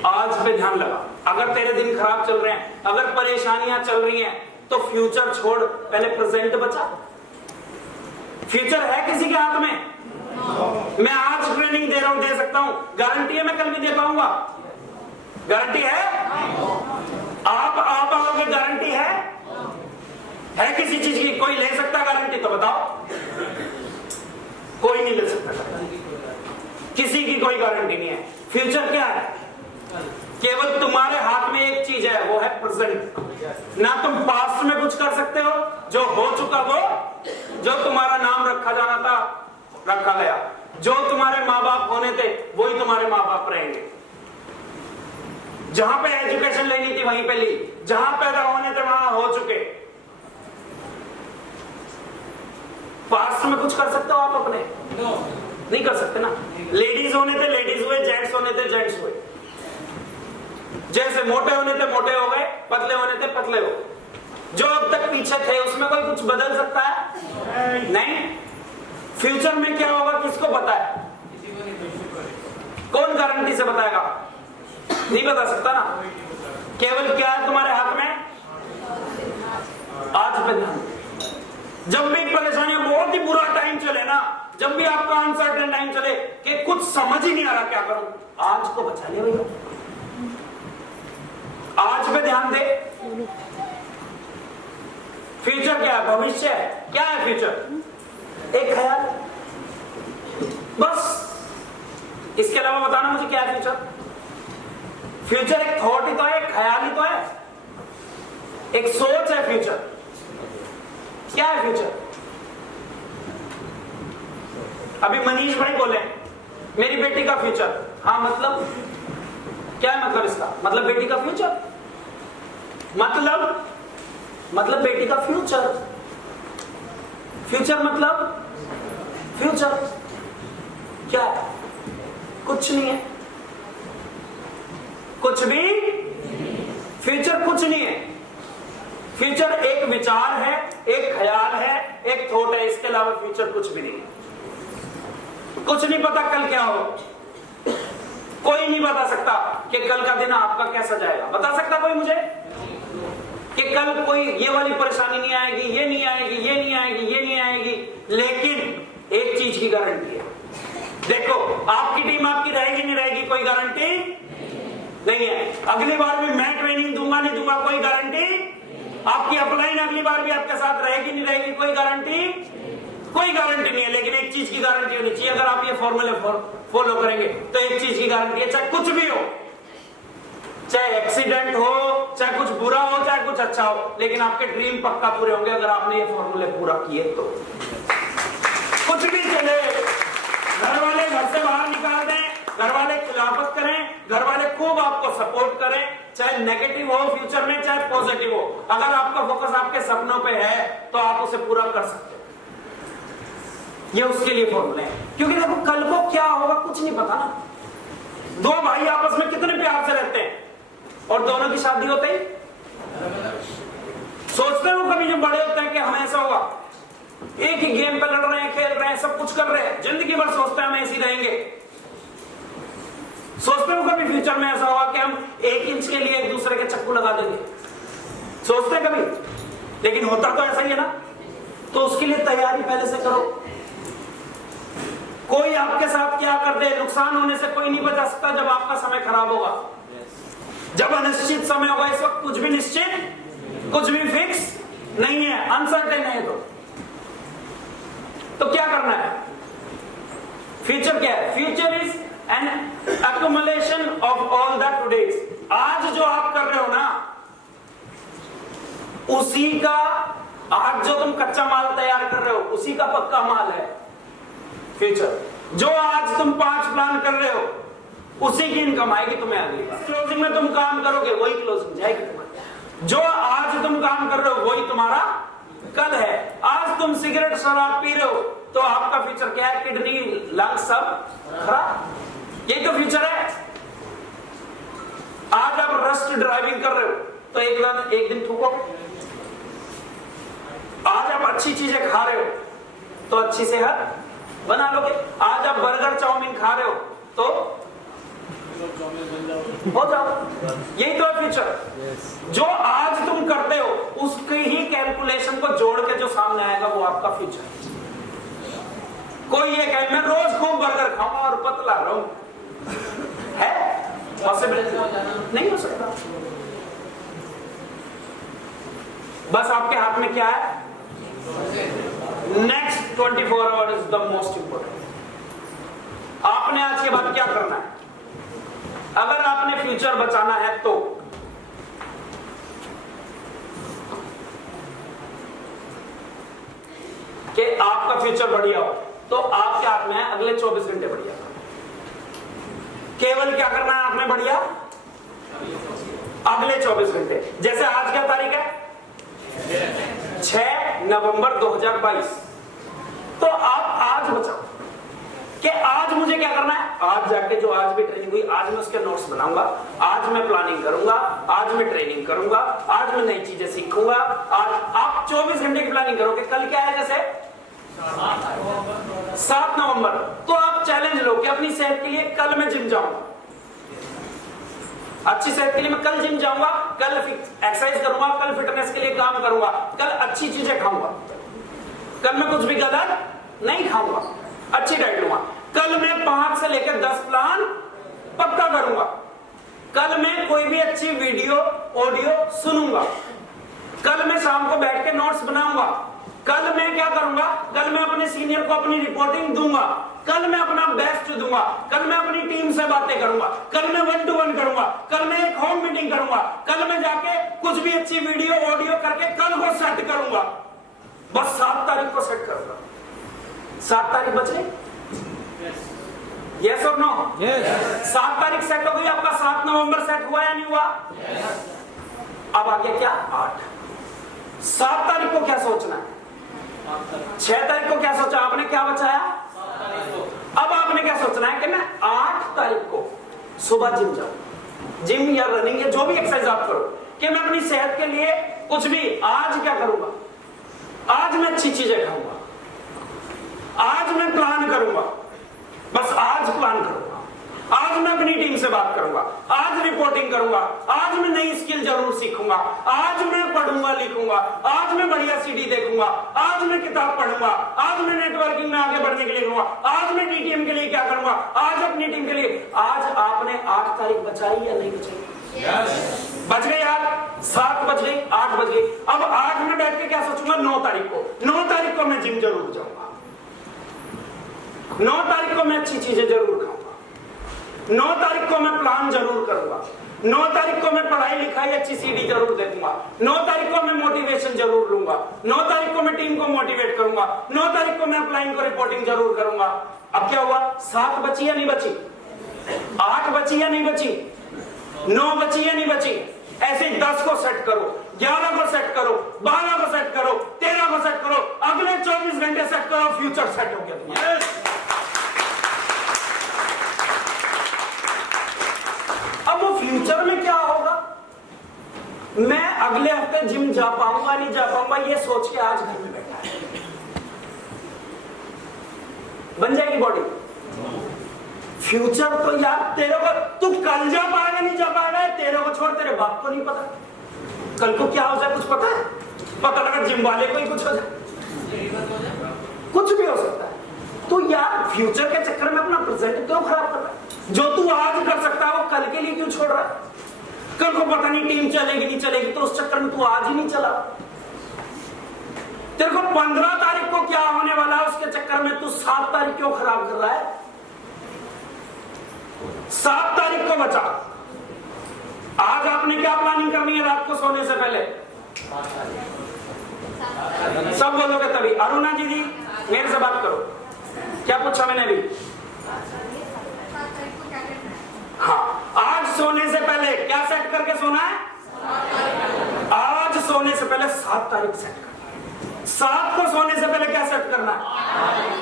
आज पे ध्यान लगा। अगर तेरे दिन खराब चल रहे हैं, अगर परेशानियां चल रही हैं तो फ्यूचर छोड़, पहले प्रेजेंट बचा। फ्यूचर है किसी के हाथ में? मैं आज ट्रेनिंग दे रहा हूं, दे सकता हूं, गारंटी है मैं कल भी दे पाऊंगा? गारंटी है? आप आओगे, गारंटी है किसी चीज की? कोई ले सकता गारंटी? तो बताओ। कोई नहीं ले सकता, किसी की कोई गारंटी नहीं है। फ्यूचर क्या है? केवल तुम्हारे हाथ में एक चीज है, वो है प्रेजेंट। ना तुम पास्ट में कुछ कर सकते हो, जो हो चुका वो, जो तुम्हारा नाम रखा जाना था रखा गया, जो तुम्हारे माँ बाप होने थे वही तुम्हारे माँ बाप रहेंगे, जहां पे एजुकेशन लेनी थी वहीं पे ली, जहां पैदा होने थे वहां हो चुके। पास्ट में कुछ कर सकते हो आप अपने? नहीं कर सकते ना। लेडीज होने थे लेडीज हुए, जेंट्स होने थे जेंट्स हुए, जैसे मोटे होने थे मोटे हो गए, पतले होने थे पतले हो गए। जो अब तक पीछे थे उसमें कोई कुछ बदल सकता है? नहीं। फ्यूचर में क्या होगा किसको पता है? कौन गारंटी से बताएगा? नहीं बता सकता ना। केवल क्या है तुम्हारे हाथ में? आज पे ध्यान। जब भी परेशानी, बहुत ही बुरा टाइम चले ना, जब भी आपका अनसर्टेन टाइम चले कि कुछ समझ ही नहीं आ रहा क्या करूं, आज को बचा ले भैया। आज पे ध्यान दे। फ्यूचर क्या है? भविष्य है। क्या है फ्यूचर? एक ख्याल, बस। इसके अलावा बताना मुझे क्या है फ्यूचर? फ्यूचर एक थॉट ही तो है, एक ख्याल ही तो है, एक सोच है फ्यूचर। क्या है फ्यूचर? अभी मनीष भाई बोले मेरी बेटी का फ्यूचर। हाँ, मतलब क्या है? मतलब इसका मतलब बेटी का फ्यूचर, मतलब बेटी का फ्यूचर। फ्यूचर मतलब फ्यूचर क्या है? कुछ नहीं है, कुछ भी। फ्यूचर कुछ नहीं है। फ्यूचर एक विचार है, एक ख्याल है, एक थॉट है, इसके अलावा फ्यूचर कुछ भी नहीं है। कुछ नहीं पता कल क्या हो, कोई नहीं बता सकता कि कल का दिन आपका कैसा जाएगा। बता सकता कोई मुझे कि कल कोई ये वाली परेशानी नहीं आएगी, ये नहीं आएगी, ये नहीं आएगी, ये नहीं आएगी। लेकिन एक चीज की गारंटी है, देखो आपकी टीम आपकी रहेगी नहीं रहेगी, कोई गारंटी नहीं है। अगली बार भी मैं ट्रेनिंग दूंगा नहीं दूंगा, कोई गारंटी। आपकी अपलाइन अगली बार भी आपके साथ रहेगी नहीं रहेगी, कोई गारंटी, कोई गारंटी नहीं है। लेकिन एक चीज की गारंटी होनी चाहिए, अगर आप ये फॉर्मूले फॉलो करेंगे तो एक चीज की गारंटी है, चाहे कुछ भी हो, चाहे एक्सीडेंट हो, चाहे कुछ बुरा हो, चाहे कुछ अच्छा हो, लेकिन आपके ड्रीम पक्का पूरे होंगे अगर आपने ये फॉर्मूले पूरा किए तो। कुछ भी चले, घर वाले घर से बाहर निकाल दें, घर वाले खिलाफत करें, घर वाले खूब आपको सपोर्ट करें, चाहे नेगेटिव हो फ्यूचर में, चाहे पॉजिटिव हो, अगर आपका फोकस आपके सपनों पे है तो आप उसे पूरा कर सकते हैं। ये उसके लिए फॉर्मूले हैं, क्योंकि देखो कल को क्या होगा कुछ नहीं पता ना। दो भाई आपस में कितने प्यार से रहते हैं और दोनों की शादी होते ही सोचते हो कभी जो बड़े होते हैं कि हमें ऐसा होगा, एक ही गेम पे लड़ रहे हैं, खेल रहे हैं, सब कुछ कर रहे हैं, जिंदगी भर सोचते हैं हम ऐसे रहेंगे। सोचते हो कभी फ्यूचर में ऐसा होगा कि हम 1 इंच के लिए एक दूसरे के चक्कू लगा देंगे? सोचते हैं कभी? लेकिन होता तो ऐसा ही है ना। तो उसके लिए तैयारी पहले से करो। कोई आपके साथ क्या कर दे, नुकसान होने से कोई नहीं बचा सकता जब आपका समय खराब होगा। जब अनिश्चित समय होगा, इस वक्त कुछ भी निश्चित, कुछ भी फिक्स नहीं है, अनसर्टेन है। तो क्या करना है? फ्यूचर क्या है? Future is an accumulation of all the today's. आज जो आप कर रहे हो ना, उसी का, आज जो तुम कच्चा माल तैयार कर रहे हो उसी का पक्का माल है फ्यूचर। जो आज तुम 5 प्लान कर रहे हो उसी की इनकम आएगी तुम्हें अगली बार। क्लोजिंग में तुम काम करोगे वही क्लोजिंग जाएगी तुम्हारी। जो आज तुम काम कर रहे हो वही तुम्हारा कल है। आज तुम सिगरेट शराब पी रहे हो तो आपका फ्यूचर क्या है? किडनी, लंग्स सब खराब। यही तो फ्यूचर है। आज आप रस्ट ड्राइविंग कर रहे हो तो एक दिन थूकोगे। आज आप अच्छी चीजें खा रहे हो तो अच्छी सेहत बना लोगे। आज आप बर्गर चाउमीन खा रहे हो तो हो जाओ। यही तो है फ्यूचर। जो आज तुम करते हो उसकी ही कोई ये कहे मैं रोज खूब बर्गर खाऊंगा और पतला रहूं, है पॉसिबिलिटी? नहीं हो सकता। बस आपके हाथ में क्या है? Next 24 hours is the most important. आपने आज के बाद क्या करना है? अगर आपने फ्यूचर बचाना है तो कि आपका फ्यूचर बढ़िया हो, तो आपके हाथ में है अगले 24 घंटे बढ़िया। केवल क्या करना है आपने बढ़िया? अगले 24 घंटे। जैसे आज क्या तारीख है? 6 नवंबर 2022। तो आप आज बचाओ कि आज मुझे क्या करना है। आज जाके जो आज भी ट्रेनिंग हुई, आज मैं उसके नोट्स बनाऊंगा, आज मैं प्लानिंग करूंगा, आज मैं ट्रेनिंग करूंगा, आज मैं नई चीजें सीखूंगा। आज आप 24 घंटे की प्लानिंग करोगे। कल क्या है? जैसे 7 नवंबर। तो आप चैलेंज लो कि अपनी सेहत के लिए कल मैं जिम जाऊंगा, अच्छी सेहत के लिए मैं कल जिम जाऊंगा, कल एक्सरसाइज करूंगा, कल फिटनेस के लिए काम करूंगा, कल अच्छी चीजें खाऊंगा, कल मैं कुछ भी गलत नहीं खाऊंगा, अच्छी डाइट लूंगा, कल मैं 5 से लेकर 10 प्लान पक्का करूंगा, कल मैं कोई भी अच्छी वीडियो ऑडियो सुनूंगा, कल मैं शाम को बैठ के नोट्स बनाऊंगा, कल मैं क्या करूंगा? कल मैं अपने सीनियर को अपनी रिपोर्टिंग दूंगा, कल मैं अपना बेस्ट दूंगा, कल मैं अपनी टीम से बातें करूंगा, कल मैं 1 to 1 करूंगा, कल मैं एक होम मीटिंग करूंगा, कल मैं जाके कुछ भी अच्छी वीडियो ऑडियो करके कल को सेट करूंगा। बस 7 तारीख को सेट करूंगा। 7 तारीख बचे? यस और नो? 7 तारीख सेट हो गई आपका। 7 नवंबर सेट हुआ या नहीं हुआ? अब आगे क्या? 8। 7 तारीख को क्या सोचना है? 6 तारीख को क्या सोचा आपने? क्या बचाया? अब आपने क्या सोचना है कि मैं 8 तारीख को सुबह जिम जाऊं, जिम या रनिंग या जो भी एक्सरसाइज आप करो, कि मैं अपनी सेहत के लिए कुछ भी आज क्या करूंगा? आज मैं अच्छी चीजें खाऊंगा, आज मैं प्लान करूंगा, बस आज प्लान करूंगा, आज मैं अपनी टीम से बात करूंगा, आज रिपोर्टिंग करूंगा, आज मैं नई स्किल जरूर सीखूंगा, आज मैं पढ़ूंगा लिखूंगा, आज मैं बढ़िया सीडी देखूंगा, आज मैं किताब पढ़ूंगा, आज मैं नेटवर्किंग में आगे बढ़ने के लिए करूंगा, आज मैं टीटीएम के लिए क्या करूंगा, आज अपनी टीम के लिए। आज आपने 8 तारीख बचाई या नहीं बचाई? बच गई यार। 7 बज गई, 8 बज गई। अब 8 में बैठ के क्या सोचूंगा? 9 तारीख को। 9 तारीख को मैं जिम जरूर जाऊंगा, 9 तारीख को मैं अच्छी चीजें जरूर खाऊंगा, 9 तारीख को मैं प्लान जरूर करूंगा, 9 तारीख को मैं पढ़ाई लिखाई अच्छी सीडी जरूर देखूंगा, 9 तारीख को मैं मोटिवेशन जरूर लूंगा, 9 तारीख को मैं टीम को मोटिवेट करूंगा, 9 तारीख को मैं अपलाइन को रिपोर्टिंग जरूर करूंगा। अब क्या हुआ? 7 बची या नहीं बची? 8 बची या नहीं बची? 9 बची या नहीं बची? ऐसे 10 को सेट करो, 11 को सेट करो, 12 को सेट करो, 13 को सेट करो, अगले 24 घंटे सेट करो, फ्यूचर सेट हो गया तुम्हारा। अब वो फ्यूचर में क्या होगा? मैं अगले हफ्ते जिम जा पाऊंगा नहीं जा पाऊंगा, ये सोच के आज घर में बैठा है। बन जाएगी बॉडी। फ्यूचर तो यार तेरे को, तू कल जा पाएगा नहीं जा पाएगा, तेरे को छोड़ तेरे बाप को नहीं पता कल को क्या हो जाए। कुछ पता है? पता लगा जिम वाले को ही कुछ हो जाए, कुछ भी हो सकता है। तो यार फ्यूचर के चक्कर में अपना प्रेजेंट क्यों खराब कर रहा है? जो तू आज कर सकता है वो कल के लिए क्यों छोड़ रहा है? कल को पता नहीं टीम चलेगी नहीं चलेगी, तो उस चक्कर में तू आज ही नहीं चला। तेरे को 15 तारीख को क्या होने वाला है उसके चक्कर में तू 7 तारीख क्यों खराब कर रहा है? 7 तारीख को बचा। आज आपने क्या प्लानिंग करनी है रात को सोने से पहले? सब बोलोगे तभी। अरुणा दीदी मेरे से बात करो, क्या पूछा मैंने अभी? हाँ, आज सोने से पहले क्या सेट करके सोना है? आज सोने से पहले 7 तारीख सेट करना है। 7 को सोने से पहले क्या सेट करना है?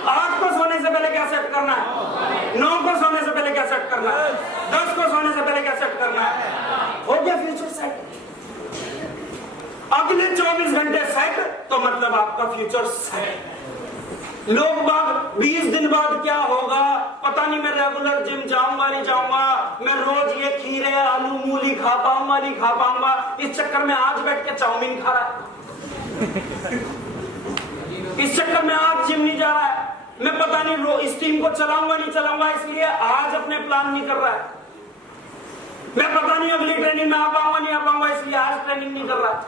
8 को सोने से पहले क्या सेट करना है? 9 को सोने से पहले क्या सेट करना है? 10 को सोने से पहले क्या सेट करना है? हो गया फ्यूचर सेट। अगले 24 घंटे सेट, तो मतलब आपका फ्यूचर सेट। लोग बाग 20 दिन बाद क्या होगा पता नहीं, मैं रेगुलर जिम जाऊंगा नहीं जाऊंगा, मैं रोज ये खीरे आलू मूली खा पाऊंगा नहीं खा पाऊंगा, इस चक्कर में आज बैठ के चाउमीन खा रहा है, इस चक्कर में आज जिम नहीं जा रहा है, मैं पता नहीं इस टीम को चलाऊंगा नहीं चलाऊंगा, इसलिए आज अपने प्लान नहीं कर रहा है। मैं पता नहीं अगली ट्रेनिंग में आ पाऊंगा नहीं आ पाऊंगा, इसलिए आज ट्रेनिंग नहीं कर रहा है।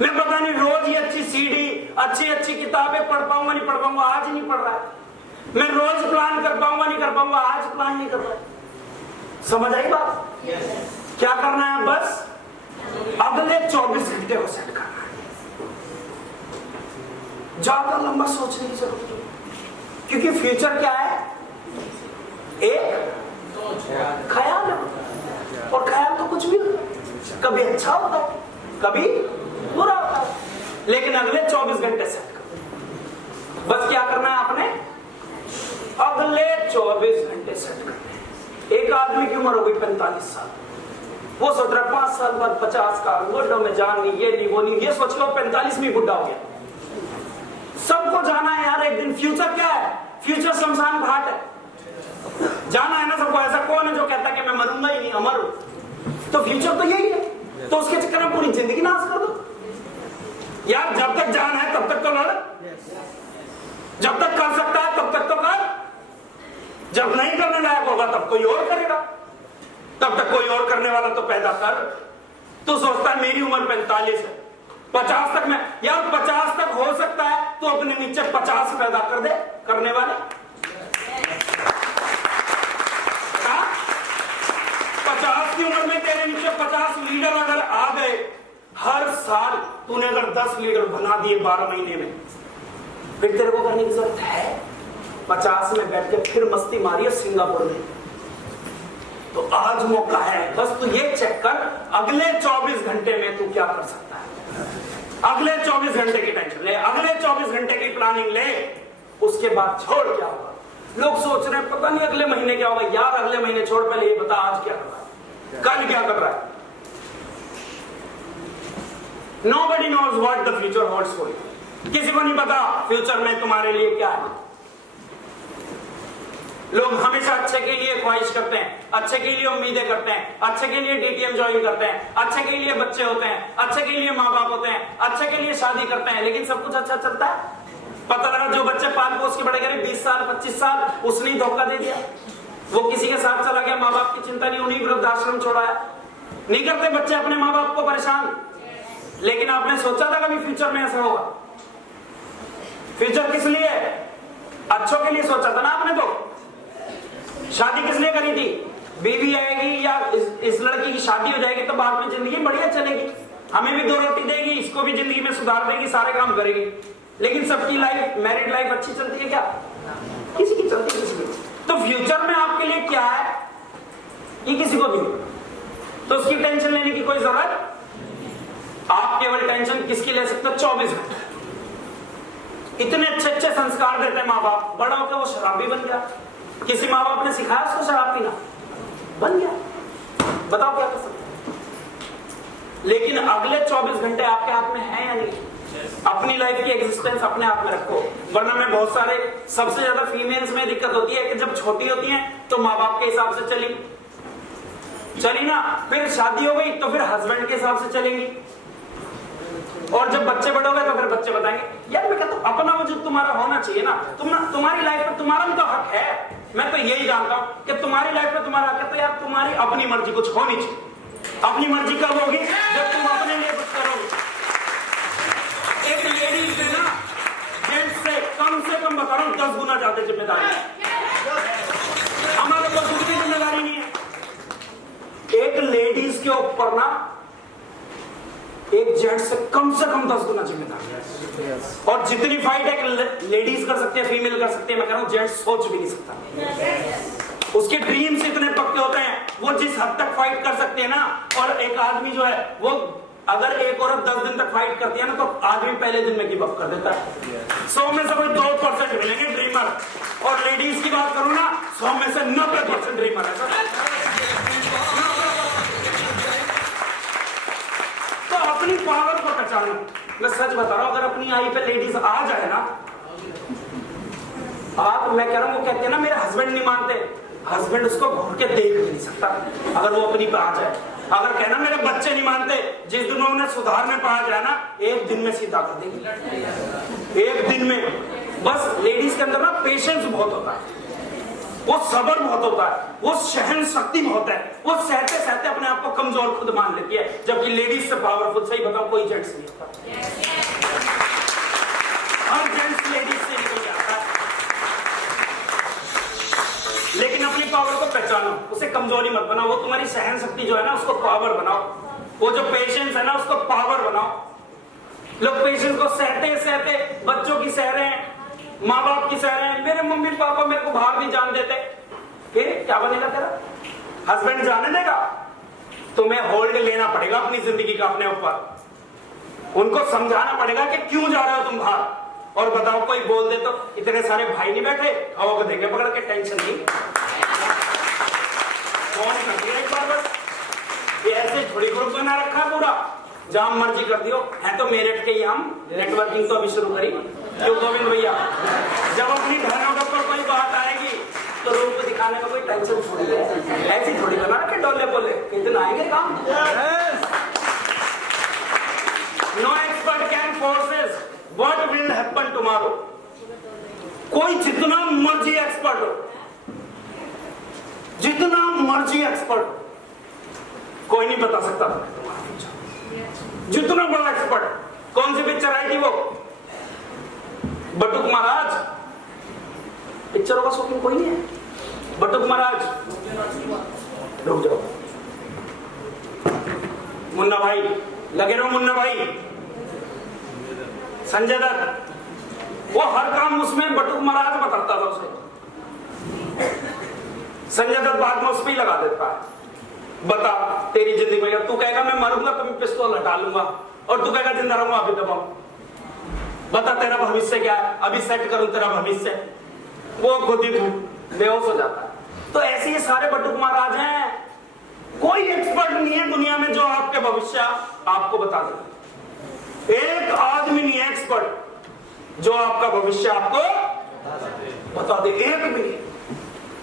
मैं पता नहीं रोज ही अच्छी सीडी, अच्छी किताबें पढ़ पाऊंगा नहीं पढ़ पाऊंगा, आज ही नहीं पढ़ रहा है। मैं रोज प्लान कर पाऊंगा नहीं कर पाऊंगा, आज प्लान नहीं कर रहा है। समझ आई बात? क्या करना है? बस अगले 24 घंटे को सेट करना है। ज्यादा लंबा सोचने की जरूरत नहीं, क्योंकि फ्यूचर क्या है? एक ख्याल है, और ख्याल तो कुछ भी कभी अच्छा होता है, कभी बुरा होता है, लेकिन अगले 24 घंटे सेट करो। बस क्या करना है आपने? अगले 24 घंटे सेट करना है। एक आदमी की उम्र हो गई 45 साल, वो सोच रहा है 5 साल बाद 50 का, बुढ़ो में जान नहीं, ये नहीं वो नहीं, ये सोच लो 45 में बुढ़ा हो गया। सबको जाना है यार एक दिन। फ्यूचर क्या है? फ्यूचर शमशान घाट है, जाना है ना सबको। ऐसा कौन है जो कहता है कि मैं मरूंगा ही नहीं, अमर हूं? तो फ्यूचर तो यही है, तो उसके चक्कर में पूरी जिंदगी नाश कर दो यार। जब तक जान है तब तक तो लड़, जब तक कर सकता है तब तक तो कर, जब नहीं करने लायक होगा तब कोई और करेगा, तब तक कोई और करने वाला तो पैदा कर। तू सोचता है मेरी उम्र 45 है, 50 तक मैं, यार 50 तक हो सकता है तो अपने नीचे 50 पैदा कर दे करने वाले। 50 की उम्र में तेरे नीचे 50 लीडर अगर आ गए, हर साल तूने अगर 10 लीडर बना दिए 12 महीने में, फिर तेरे को करने की जरूरत है 50 में बैठ के फिर मस्ती मारिए सिंगापुर में। तो आज मौका है, बस तू ये चेक कर अगले 24 घंटे में तू क्या कर सकता है। अगले 24 घंटे की टेंशन ले, अगले 24 घंटे की प्लानिंग ले, उसके बाद छोड़ क्या होगा। लोग सोच रहे हैं पता नहीं अगले महीने क्या होगा। यार अगले महीने छोड़, पहले ये बता आज क्या कर रहा है, कल क्या कर रहा है। Nobody knows what the future holds for you। किसी को नहीं पता फ्यूचर में तुम्हारे लिए क्या है। लोग हमेशा अच्छे के लिए ख्वाहिश करते हैं, अच्छे के लिए उम्मीदें करते हैं, अच्छे के लिए डीटीएम ज्वाइन करते हैं, अच्छे के लिए बच्चे होते हैं, अच्छे के लिए माँ बाप होते हैं, अच्छे के लिए शादी करते हैं, लेकिन सब कुछ अच्छा चलता है। पता लगा जो बच्चे पाल पोस के बड़े करे 20 साल 25 साल, उसने धोखा दे दिया, वो किसी के साथ चला गया, माँ बाप की चिंता नहीं, उन्हीं वृद्धाश्रम छोड़ाया। नहीं करते बच्चे अपने माँ बाप को परेशान, लेकिन आपने सोचा था कभी फ्यूचर में ऐसा होगा? फ्यूचर किस लिए? अच्छों के लिए सोचा था ना आपने। तो शादी किस लिए करी थी? बीवी आएगी या इस लड़की की शादी हो जाएगी तो बाद में जिंदगी बढ़िया चलेगी, हमें भी 2 रोटी देगी, इसको भी जिंदगी में सुधार देगी, सारे काम करेगी। लेकिन सबकी लाइफ, मैरिड लाइफ अच्छी चलती है क्या? किसी की चलती है, किसी की। तो फ्यूचर में आपके लिए क्या है ये किसी को भी, तो उसकी टेंशन लेने की कोई जरूरत। आप केवल टेंशन किसकी ले सकते हो? 24 घंटे। इतने अच्छे अच्छे संस्कार देते हैं माँ बाप, बड़ा होकर वो शराबी बन गया। किसी माँ बाप ने सिखाया उसको शराब पीना, बन गया। बताओ क्या कर सकते। लेकिन अगले 24 घंटे आपके हाथ में है या नहीं? अपनी लाइफ की एग्जिस्टेंस अपने हाथ में रखो। वरना में बहुत सारे, सबसे ज्यादा फीमेल्स में दिक्कत होती है कि जब छोटी होती हैं तो माँ बाप के हिसाब से चली ना, फिर शादी हो गई तो फिर हस्बैंड के हिसाब से चलेंगी, और जब बच्चे बड़े हो गए तो फिर बच्चे बताएंगे यार मैं कहता हूं अपना वजूद तुम्हारा होना चाहिए ना, तुम्हारी लाइफ में तुम्हारा भी तो हक है। मैं तो यही जानता हूं कि तुम्हारी लाइफ में तुम्हारा हक है, तो यार तुम्हारी अपनी मर्जी कुछ होनी चाहिए। अपनी मर्जी कब होगी? जब तुम अपने लिए कुछ करोगे। एक लेडीज है ना, जेंट्स से कम बता रहा हूं 10 गुना ज्यादा जिम्मेदारी है। हमारे पास कुछ भी जिम्मेदारी नहीं है। एक लेडीज के ऊपर ना एक जेंट्स से कम 10 गुना जिम्मेदारी है। और जितनी फाइट एक लेडीज कर सकती है, फीमेल कर सकती है, मैं कह रहा हूं जेंट्स सोच भी नहीं सकता। उसके ड्रीम्स इतने पक्के होते हैं, वो जिस हद तक फाइट कर सकते हैं ना। और एक आदमी जो है वो, अगर एक औरत 10 दिन तक फाइट करती है ना, तो आदमी पहले दिन में गिव अप कर देता है। 100 में से कोई 2% मिलेंगे ड्रीमर, और लेडीज की बात करूं ना, 100 में से 90% ड्रीमर है। तो अपनी पावर को पहचानो। मैं सच बता रहा हूं, अगर अपनी आई पे लेडीज आ जाए ना, आप, मैं कह रहा हूं, वो कहते हैं ना मेरे हस्बैंड नहीं मानते, हस्बैंड उसको घूर के देख भी नहीं सकता अगर वो अपनी पे आ जाए। अगर कहना मेरे बच्चे नहीं मानते, जिस दिन उन्हें सुधारने पे आ जाए ना, एक दिन में सीधा कर देगी, एक दिन में। बस लेडीज के अंदर ना पेशेंस बहुत होता है, वो सब्र बहुत होता है, वो सहन शक्ति बहुत है, वो सहते सहते अपने आप को कमजोर खुद मान लेती है, जबकि लेडीज से पावरफुल, सही बताओ, कोई जेंट्स नहीं होता। हर जेंट्स लेडीज से निकल जाता है, लेकिन अपनी पावर को पहचानो, उसे कमजोरी मत बनाओ। वो तुम्हारी सहन शक्ति जो है ना उसको पावर बनाओ, वो जो पेशेंस है ना उसको पावर बनाओ। लोग पेशेंस को सहते सहते बच्चों की सह रहे हैं, माँ बाप की सह रहे हैं, मेरे मम्मी पापा मेरे को बाहर नहीं जाने देते, फिर क्या बनेगा तेरा? हस्बैंड जाने देगा? तुम्हें होल्ड लेना पड़ेगा अपनी जिंदगी का अपने ऊपर, उनको समझाना पड़ेगा कि क्यों जा रहे हो तुम बाहर। और बताओ कोई बोल दे तो इतने सारे भाई नहीं बैठे हवा को देंगे पकड़ के, टेंशन नहीं, फोन कर दिया एक बार बस। ये ऐसे थोड़ी ग्रुप बना रखा है पूरा, जहां मर्जी कर दियो। है तो मेरठ के ही हम, नेटवर्किंग तो अभी शुरू करी, क्यों गोविंद भैया? जब अपनी बहनों के ऊपर कोई बात आएगी तो रूप दिखाने का कोई टेंशन छोड़ दे, ऐसी थोड़ी बना रखे डोले बोले, कितने आएंगे काम। No expert can forecast what will happen tomorrow. कोई जितना मर्जी एक्सपर्ट हो, जितना मर्जी एक्सपर्ट हो, कोई नहीं बता सकता जितना बड़ा एक्सपर्ट। कौन सी पिक्चर आई थी वो, बटुक महाराज? पिक्चरों का शौकीन कोई नहीं है? बटुक महाराज, रुक जाओ मुन्ना भाई, लगे रहो मुन्ना भाई। संजय दत्त, वो हर काम उसमें बटुक महाराज बताता था उसे। संजय दत्त बाद में उस पर ही लगा देता है, बता तेरी जिंदगी में, तू कहेगा मैं मरूंगा तो मैं पिस्तौल हटा लूंगा, और तू कहेगा जिंदा रहूंगा अभी दबाऊं, बता तेरा भविष्य क्या है, अभी सेट करूं तेरा भविष्य। वो खुद ही बेहोश हो जाता है। तो ऐसे ये सारे बटुक महाराज हैं, कोई एक्सपर्ट नहीं है दुनिया में जो आपके भविष्य आपको बता दे। एक आदमी नहीं है एक्सपर्ट जो आपका भविष्य आपको बता दे, एक भी नहीं।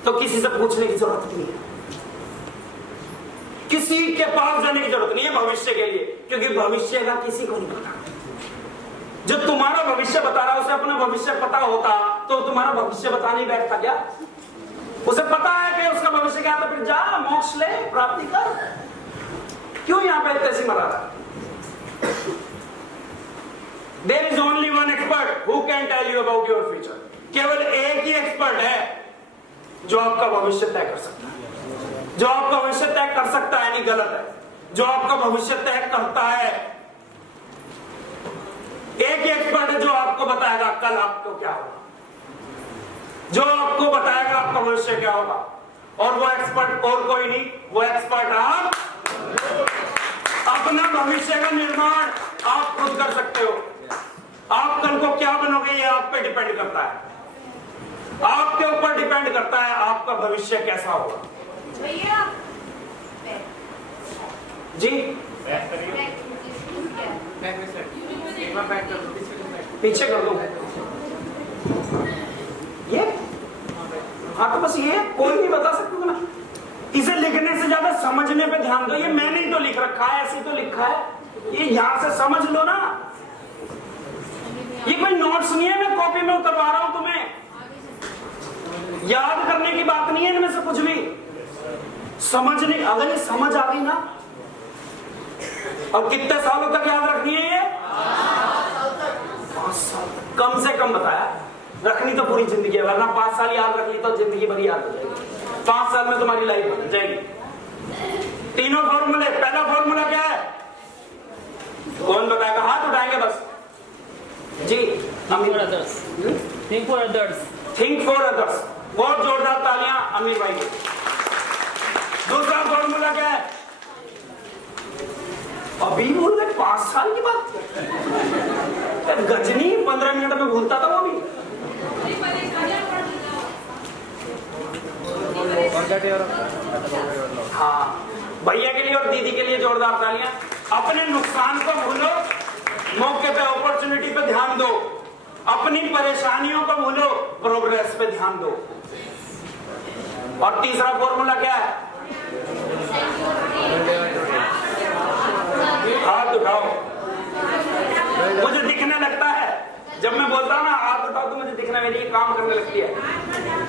तो किसी से पूछने की जरूरत नहीं है, किसी के पास जाने की जरूरत नहीं है भविष्य के लिए, क्योंकि भविष्य का किसी को नहीं पता। जो तुम्हारा भविष्य बता रहा है उसे अपना भविष्य पता होता तो तुम्हारा भविष्य बताने ही बैठता क्या? उसे पता है कि उसका भविष्य क्या, तो फिर जा मोक्ष ले, प्राप्ति कर। क्यों यहां पे तैसी मरा रहा है? There is only one expert who can tell you about your future. केवल एक ही एक्सपर्ट है जो आपका भविष्य तय कर सकता है। जो आपका भविष्य तय कर सकता है नहीं गलत है, जो आपका भविष्य तय करता है, एक ही एक्सपर्ट है जो आपको बताएगा कल आपको क्या होगा, जो आपको बताएगा आपका भविष्य क्या होगा। और वो एक्सपर्ट और कोई नहीं, वो एक्सपर्ट आप। अपना भविष्य का निर्माण आप खुद कर सकते हो। आप कल को क्या बनोगे ये आप पे डिपेंड करता है, आपके ऊपर डिपेंड करता है आपका भविष्य कैसा होगा। भैया जी पीछे कर दो ये, हाँ तो बस ये कोई नहीं बता सकता ना। इसे लिखने से ज्यादा समझने पे ध्यान दो। ये मैंने ही तो लिख रखा है, ऐसे तो लिखा है, ये यहां से समझ लो ना। ये कोई नोट्स नहीं है मैं कॉपी में उतरवा रहा हूं तुम्हें, याद करने की बात नहीं है इनमें से कुछ भी। समझने, अगर ये समझ आ गई ना, और कितने सालों तक याद रखनी है ये? 5 साल कम से कम बताया। रखनी तो पूरी जिंदगी है, वरना 5 साल याद रख ली तो जिंदगी भर याद हो जाएगी। 5 साल में तुम्हारी लाइफ बन जाएगी। तीनों फॉर्मूले, पहला फॉर्मूला क्या है? कौन बताएगा? हाथ उठाएंगे बस जी। Think for others. Think for others. Think for others. बहुत जोरदार तालियां अमीर भाई को। दूसरा फॉर्मूला क्या है? अभी बोल रहे 5 साल की बात। गजनी 15 मिनट में भूलता था वो भी। हाँ, भैया के लिए और दीदी के लिए जोरदार तालियां। अपने नुकसान को भूलो, मौके पे अपॉर्चुनिटी पे ध्यान दो। अपनी परेशानियों को भूलो, प्रोग्रेस पे ध्यान दो। और तीसरा फॉर्मूला क्या है? हाथ उठाओ। मुझे दिखने लगता है जब मैं बोलता हूँ ना आप बताओ तो मुझे दिखना मेरी ये काम करने लगती है।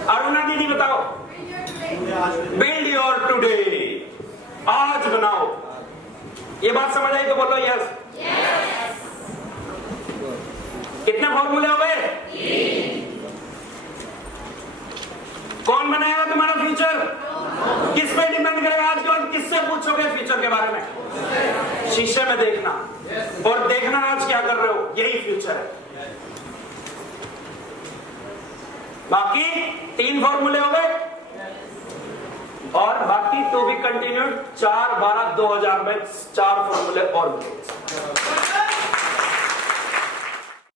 अरुणा दीदी बताओ, बिल्ड योर टुडे, आज बनाओ। ये बात समझ आई तो बोलो यस। कितने फॉर्मूले हो गए? कौन बनाएगा तुम्हारा फ्यूचर? किस पे डिपेंड करेगा? आज के बाद किससे पूछोगे फ्यूचर के बारे में? शीशे में देखना और देखना आज क्या कर रहे हो, यही फ्यूचर है। बाकी 3 फॉर्मूले हो गए और बाकी टू बी कंटिन्यूड 4/12/2000 में 4 फॉर्मूले और मिलेंगे।